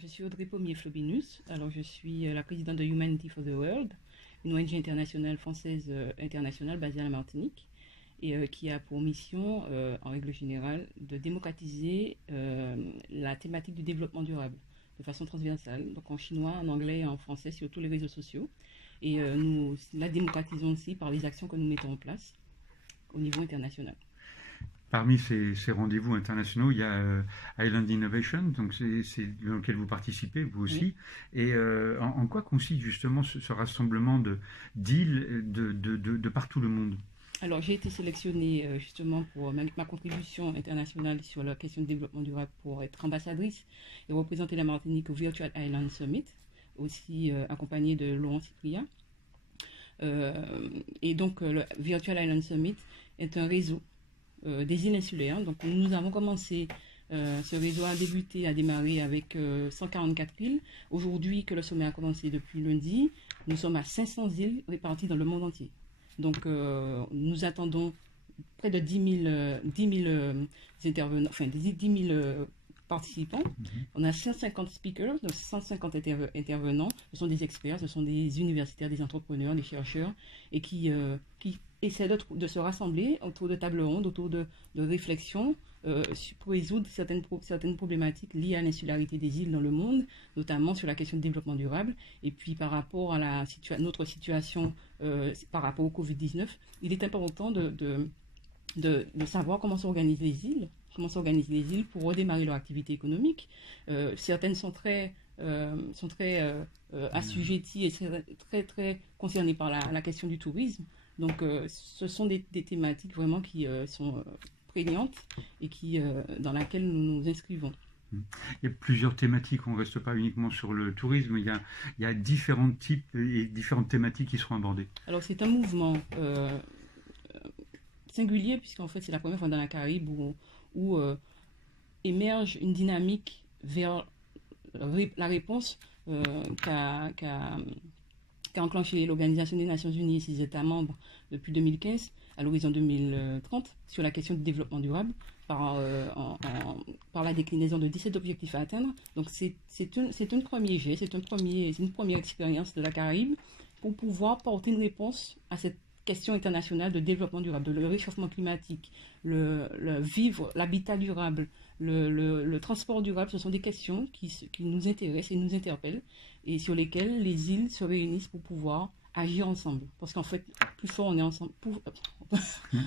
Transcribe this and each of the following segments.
Je suis Audrey Pommier-Flobinus. Alors, je suis la présidente de Humanity for the World, une ONG internationale française internationale basée à la Martinique et qui a pour mission, en règle générale, de démocratiser la thématique du développement durable de façon transversale, donc en chinois, en anglais et en français sur tous les réseaux sociaux. Et nous la démocratisons aussi par les actions que nous mettons en place au niveau international. Parmi ces rendez-vous internationaux, il y a Island Innovation, donc c'est dans lequel vous participez, vous Oui. aussi. Et en quoi consiste justement ce rassemblement d'îles de partout le monde? Alors, j'ai été sélectionnée justement pour ma contribution internationale sur la question du développement durable pour être ambassadrice et représenter la Martinique au Virtual Island Summit, aussi accompagnée de Laurent Cyprien. Et donc, le Virtual Island Summit est un réseau des îles insulaires. Donc, nous avons commencé, ce réseau a débuté, a démarré avec 144 îles. Aujourd'hui, que le sommet a commencé depuis lundi, nous sommes à 500 îles réparties dans le monde entier. Donc, nous attendons près de 10 000 intervenants, enfin 10 000 participants. On a 150 speakers, donc 150 intervenants. Ce sont des experts, ce sont des universitaires, des entrepreneurs, des chercheurs, et qui essaient de se rassembler autour de tables rondes, autour de réflexions pour résoudre certaines problématiques liées à l'insularité des îles dans le monde, notamment sur la question du développement durable. Et puis par rapport à notre situation par rapport au Covid-19, il est important de savoir comment s'organisent les îles, pour redémarrer leur activité économique. Certaines sont très assujetties et très concernées par la question du tourisme. Donc, ce sont des thématiques vraiment qui sont prégnantes et dans laquelle nous nous inscrivons. Il y a plusieurs thématiques, on ne reste pas uniquement sur le tourisme, il y a différents types et différentes thématiques qui seront abordées. Alors, c'est un mouvement singulier, puisqu'en fait, c'est la première fois dans la Caraïbe où émerge une dynamique vers la réponse qu'a enclenché l'Organisation des Nations Unies et ses États membres depuis 2015 à l'horizon 2030 sur la question du développement durable par la déclinaison de 17 objectifs à atteindre. Donc c'est un premier jet, c'est une première expérience de la Caraïbe pour pouvoir porter une réponse à cette question internationale de développement durable, de le réchauffement climatique, le vivre, l'habitat durable, le transport durable. Ce sont des questions qui nous intéressent et nous interpellent et sur lesquelles les îles se réunissent pour pouvoir agir ensemble. Parce qu'en fait, plus fort on est ensemble,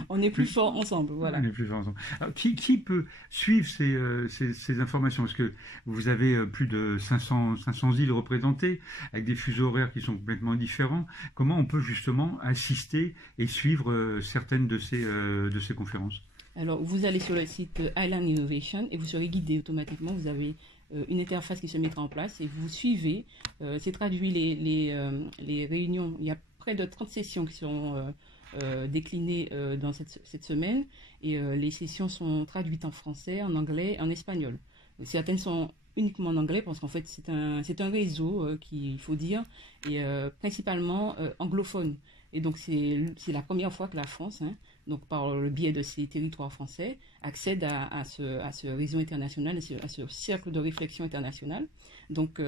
on est plus fort ensemble. Voilà. On est plus fort ensemble. Alors, qui peut suivre ces informations? Parce que vous avez plus de 500 îles représentées, avec des fuseaux horaires qui sont complètement différents. Comment on peut justement assister et suivre certaines de ces conférences? Alors, vous allez sur le site Island Innovation et vous serez guidé automatiquement. Vous avez une interface qui se mettra en place et vous suivez. C'est traduit les réunions. Il y a près de 30 sessions qui seront déclinées dans cette semaine et les sessions sont traduites en français, en anglais, en espagnol. Certaines sont uniquement en anglais parce qu'en fait c'est un réseau il faut dire, et principalement anglophone. Et donc c'est la première fois que la France, donc par le biais de ces territoires français, accède à ce réseau international, à ce cercle de réflexion international. Donc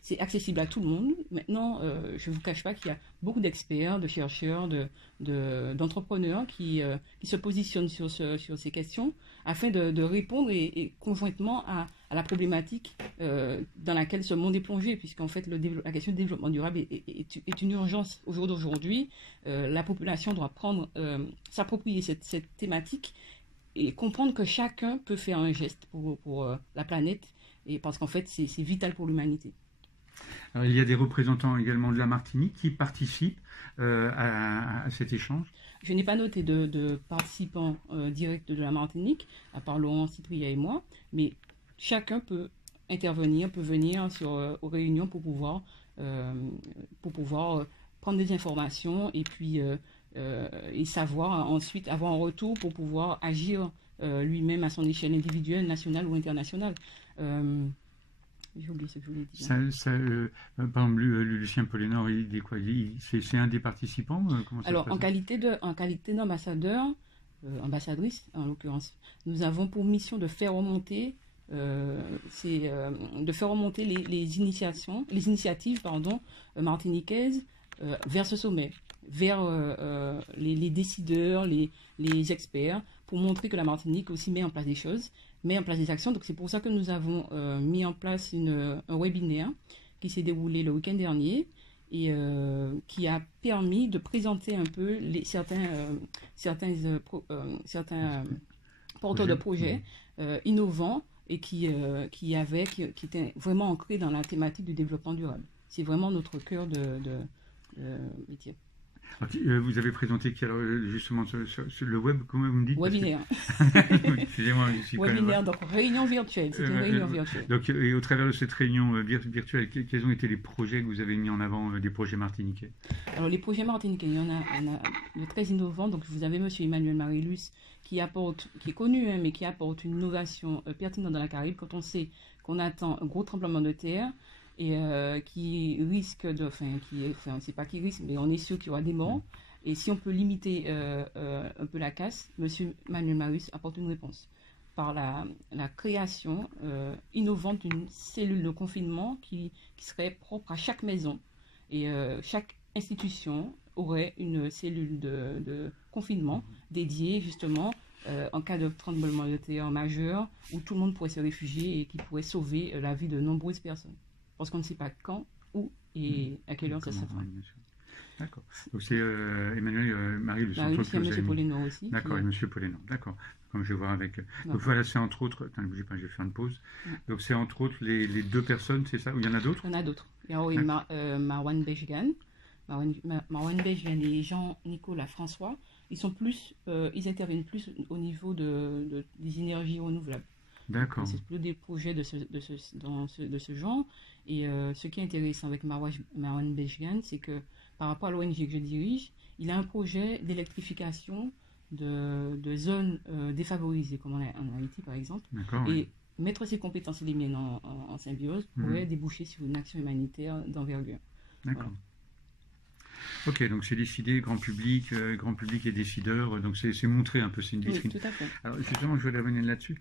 c'est accessible à tout le monde. Maintenant, je ne vous cache pas qu'il y a beaucoup d'experts, de chercheurs, d'entrepreneurs qui se positionnent sur ces questions afin de répondre et conjointement à la problématique dans laquelle ce monde est plongé, puisqu'en fait la question du développement durable est une urgence au jour d'aujourd'hui. La population doit s'approprier cette thématique et comprendre que chacun peut faire un geste pour la planète, et parce qu'en fait c'est vital pour l'humanité. Alors, il y a des représentants également de la Martinique qui participent à cet échange. Je n'ai pas noté de participants directs de la Martinique, à part Laurent Cyprien et moi, mais chacun peut intervenir, peut venir aux réunions pour pouvoir prendre des informations et puis et savoir ensuite avoir un retour pour pouvoir agir lui-même à son échelle individuelle, nationale ou internationale. J'ai oublié ce que je voulais dire. Par exemple, Lucien Pollénor, il dit quoi? C'est un des participants? Comment ça Alors, se en passe? qualité d'ambassadeur, ambassadrice en l'occurrence, nous avons pour mission de faire remonter c'est de faire remonter les initiatives martiniquaises vers ce sommet, vers les décideurs, les experts, pour montrer que la Martinique aussi met en place des choses, met en place des actions. Donc c'est pour ça que nous avons mis en place un webinaire qui s'est déroulé le week-end dernier et qui a permis de présenter un peu certains porteurs de projets innovants et qui étaient vraiment ancrés dans la thématique du développement durable. C'est vraiment notre cœur de métier. Vous avez présenté qui alors justement sur le web, comment vous me dites? Webinaire. Excusez-moi, je suis Webinaire, donc réunion virtuelle. C'est une réunion virtuelle. Donc, et au travers de cette réunion virtuelle, quels ont été les projets que vous avez mis en avant, des projets martiniquais? Alors les projets martiniquais, il y en a de très innovants. Donc vous avez Monsieur Emmanuel Marilus qui est connu, hein, mais qui apporte une innovation pertinente dans la Caraïbe quand on sait qu'on attend un gros tremblement de terre. Et qui risque c'est pas qui risque, mais on est sûr qu'il y aura des morts. Et si on peut limiter un peu la casse, Monsieur Manuel Marius apporte une réponse par la création innovante d'une cellule de confinement qui serait propre à chaque maison. Et chaque institution aurait une cellule de confinement dédiée justement en cas de tremblement de terre majeur, où tout le monde pourrait se réfugier et qui pourrait sauver la vie de nombreuses personnes. Parce qu'on ne sait pas quand, où et à quelle heure ça se fera. D'accord. Donc c'est Emmanuel Marie le centre que vous avez M. Polénor aussi. D'accord, et M. Polénor. D'accord. Comme je vais voir avec. Donc voilà, c'est entre autres. Attends, ne bougez pas, je vais faire une pause. Donc c'est entre autres les deux personnes, c'est ça? Ou il y en a d'autres? Il y en a d'autres. Il y a Marwan Bejgan. Marwan Bejgan et Jean-Nicolas François. Ils interviennent plus au niveau des énergies renouvelables. D'accord. C'est plus des projets de ce genre. Et ce qui est intéressant avec Marwan Bejgan, c'est que par rapport à l'ONG que je dirige, il a un projet d'électrification de zones défavorisées, comme en Haïti par exemple. D'accord, et mettre ses compétences et les miennes en symbiose pourrait déboucher sur une action humanitaire d'envergure. D'accord. Voilà. Ok, donc c'est décidé, grand public et décideurs, donc c'est montré un peu, c'est une vitrine. Oui, tout à fait. Alors justement, je voulais revenir là-dessus.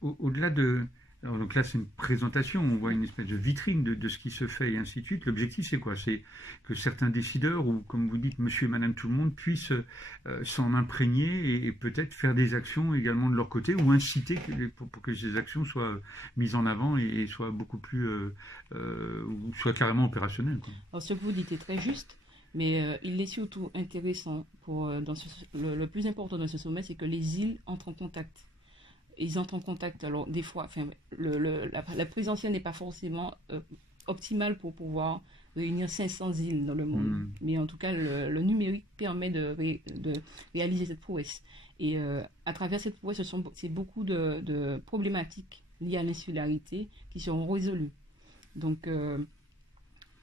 Au-delà de... Alors, donc là, c'est une présentation, on voit une espèce de vitrine de ce qui se fait et ainsi de suite. L'objectif, c'est quoi? C'est que certains décideurs, ou comme vous dites, monsieur et madame tout le monde, puissent s'en imprégner et peut-être faire des actions également de leur côté, ou inciter pour que ces actions soient mises en avant et soient beaucoup plus... ou soient carrément opérationnelles, quoi. Alors, ce que vous dites est très juste, mais il est surtout intéressant le plus important dans ce sommet, c'est que les îles entrent en contact. Ils entrent en contact, alors des fois, la présentielle n'est pas forcément optimale pour pouvoir réunir 500 îles dans le monde. Mais en tout cas, le numérique permet de réaliser cette prouesse. Et à travers cette prouesse, c'est beaucoup de problématiques liées à l'insularité qui seront résolues. Donc,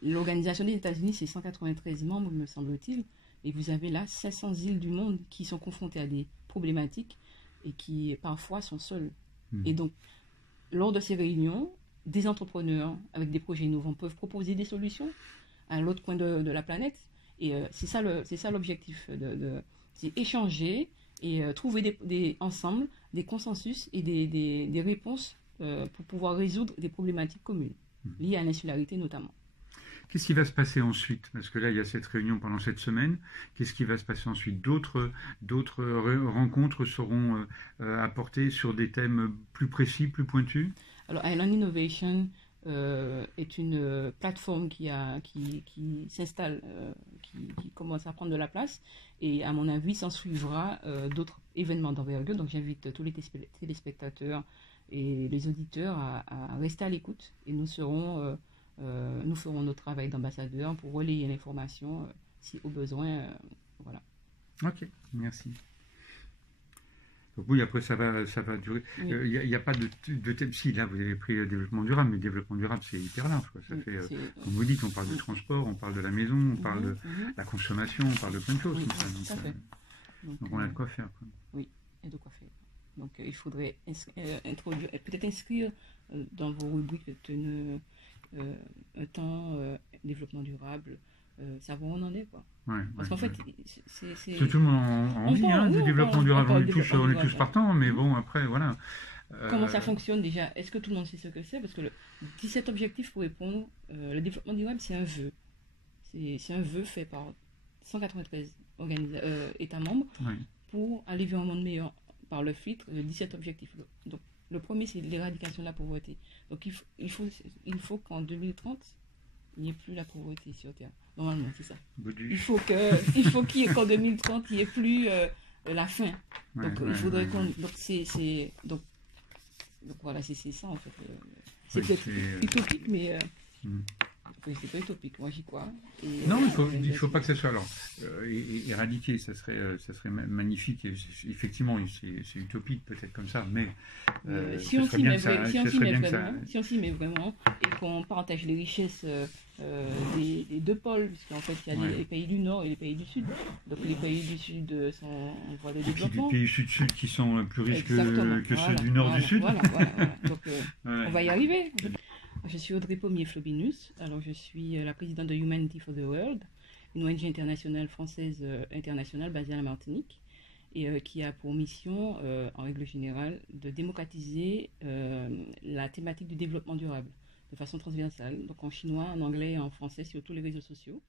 l'Organisation des États-Unis, c'est 193 membres, me semble-t-il, et vous avez là 500 îles du monde qui sont confrontées à des problématiques et qui parfois sont seuls. Et donc, lors de ces réunions, des entrepreneurs avec des projets innovants peuvent proposer des solutions à l'autre coin de la planète. Et c'est ça l'objectif, c'est échanger et trouver ensemble des consensus et des réponses pour pouvoir résoudre des problématiques communes, liées à l'insularité notamment. Qu'est-ce qui va se passer ensuite? Parce que là, il y a cette réunion pendant cette semaine. Qu'est-ce qui va se passer ensuite? D'autres rencontres seront apportées sur des thèmes plus précis, plus pointus? Alors, Island Innovation est une plateforme qui s'installe, qui commence à prendre de la place. Et à mon avis, s'en suivra d'autres événements d'envergure. Donc, j'invite tous les téléspectateurs et les auditeurs à rester à l'écoute. Et nous ferons notre travail d'ambassadeur pour relayer l'information si au besoin. Voilà. Ok, merci. Donc oui, après ça va durer. Il n'y a pas de thème. Si, là, vous avez pris le développement durable, mais le développement durable, c'est hyper large, quoi. Ça fait, comme vous dites, on parle de transport, on parle de la maison, on parle de la consommation, on parle de plein de choses. Donc on a de quoi faire, quoi. Oui, il y a de quoi faire. Donc il faudrait peut-être inscrire dans vos rubriques un temps développement durable, savoir où on en est, quoi. Parce qu'en fait, tout le monde en envie, du développement durable. On est tous partants, mais bon, après, voilà. Comment ça fonctionne déjà? Est-ce que tout le monde sait ce que c'est? Parce que le 17 objectifs pour répondre, le développement durable, c'est un vœu. C'est un vœu fait par 193 États membres Oui. pour aller vers un monde meilleur par le filtre de 17 objectifs. Donc, le premier, c'est l'éradication de la pauvreté. Donc, il faut qu'en 2030, il n'y ait plus la pauvreté sur Terre. Normalement, c'est ça. Il faut qu'en 2030, il n'y ait plus la faim. Donc, il faudrait qu'on... Donc, voilà, c'est ça, en fait. C'est peut-être utopique, mais... c'est pas utopique, moi j'y crois. Non, il faut pas que ça soit alors éradiqué, ça serait magnifique. Et effectivement, c'est utopique peut-être comme ça, mais si on s'y met vraiment et qu'on partage les richesses des deux pôles, puisqu'en fait il y a les pays du Nord et les pays du Sud. Donc les pays du Sud sont en voie de développement. Les pays Sud qui sont plus riches que ceux du Nord du Sud. Voilà. Donc on va y arriver. Je suis Audrey Pommier-Flobinus, alors je suis la présidente de Humanity for the World, une ONG internationale française internationale basée à la Martinique et qui a pour mission, en règle générale, de démocratiser la thématique du développement durable de façon transversale, donc en chinois, en anglais et en français sur tous les réseaux sociaux.